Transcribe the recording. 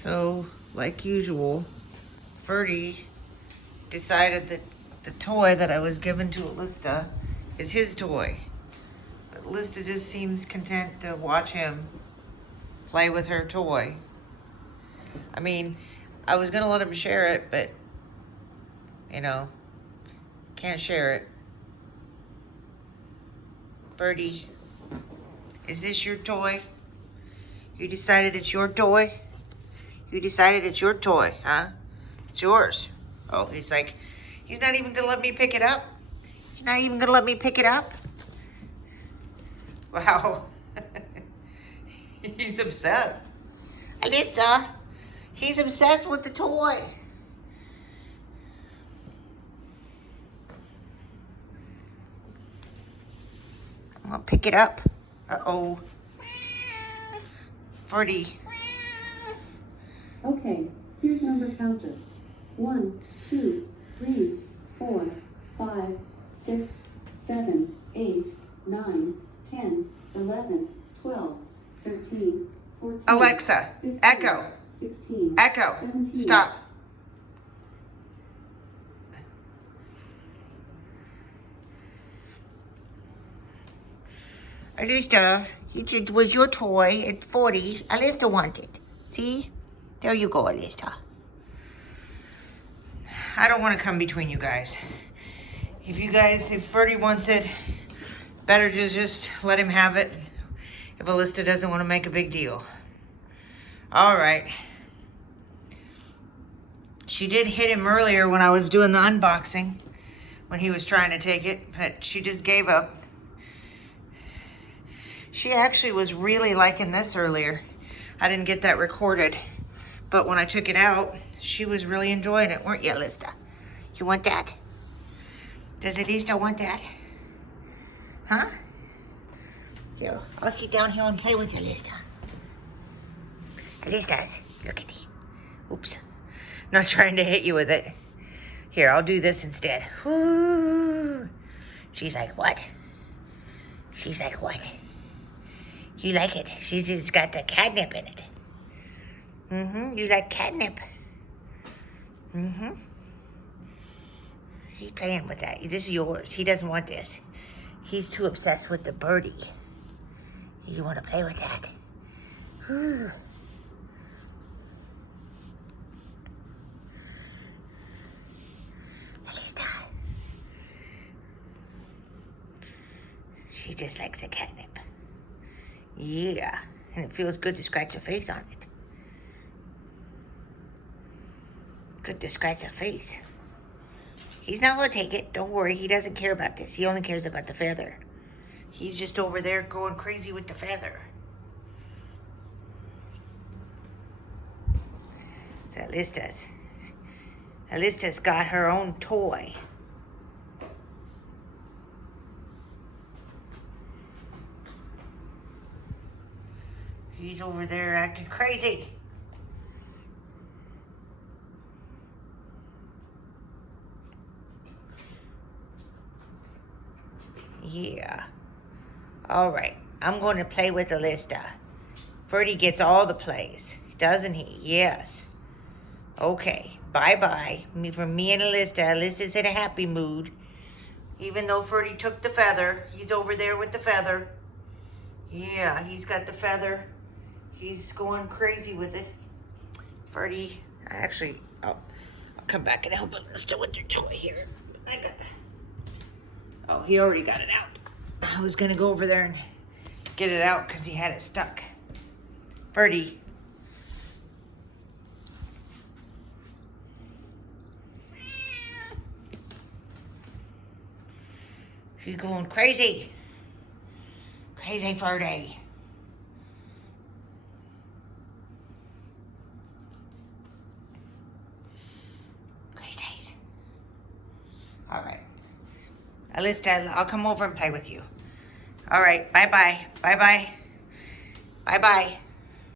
So, like usual, Ferdi decided that the toy that I was given to Elista is his toy. But Elista just seems content to watch him play with her toy. I mean, I was gonna let him share it, but, you know, can't share it. Ferdi, is this your toy? You decided it's your toy? You decided it's your toy, huh? It's yours. Oh, he's like, he's not even gonna let me pick it up? He's not even gonna let me pick it up? Wow. He's obsessed. Elista, he's obsessed with the toy. I'm gonna pick it up. Uh-oh. Ferdi. Okay, here's number counter. 1, 2, 3, 4, 5, 6, 7, 8, 9, 10, 11, 12, 13, 14. Alexa, 15, echo. 16, Echo. 17. Stop. Elista, it was your toy at 40. Elista wanted. See? There you go, Elista. I don't want to come between you guys. If Ferdi wants it, better to just let him have it. If Elista doesn't want to make a big deal. All right. She did hit him earlier when I was doing the unboxing, when he was trying to take it, but she just gave up. She actually was really liking this earlier. I didn't get that recorded, but when I took it out, she was really enjoying it, weren't you, Elista? You want that? Does Elista want that? Huh? Here, I'll sit down here and play with Elista. Elista, look at me. Oops. Not trying to hit you with it. Here, I'll do this instead. Woo. She's like, what? She's like, what? You like it? It's got the catnip in it. Mm-hmm. You like catnip? Mm-hmm. He's playing with that. This is yours. He doesn't want this. He's too obsessed with the birdie. You want to play with that? Whew. Elista. She just likes the catnip. Yeah, and it feels good to scratch a face on it. Good to scratch a face. He's not gonna take it. Don't worry, he doesn't care about this. He only cares about the feather. He's just over there going crazy with the feather. So Elista's got her own toy. He's over there acting crazy. Yeah. All right. I'm going to play with Elista. Ferdi gets all the plays, doesn't he? Yes. Okay. Bye-bye. From me and Elista. Elista's in a happy mood. Even though Ferdi took the feather, he's over there with the feather. Yeah, he's got the feather. He's going crazy with it. Ferdi, I'll come back and help Elista with your toy here. Oh, he already got it out. I was gonna go over there and get it out because he had it stuck. Ferdi. She's going crazy. Crazy Ferdi. Crazy. All right. Elista, I'll come over and play with you. All right. Bye-bye. Bye-bye. Bye-bye.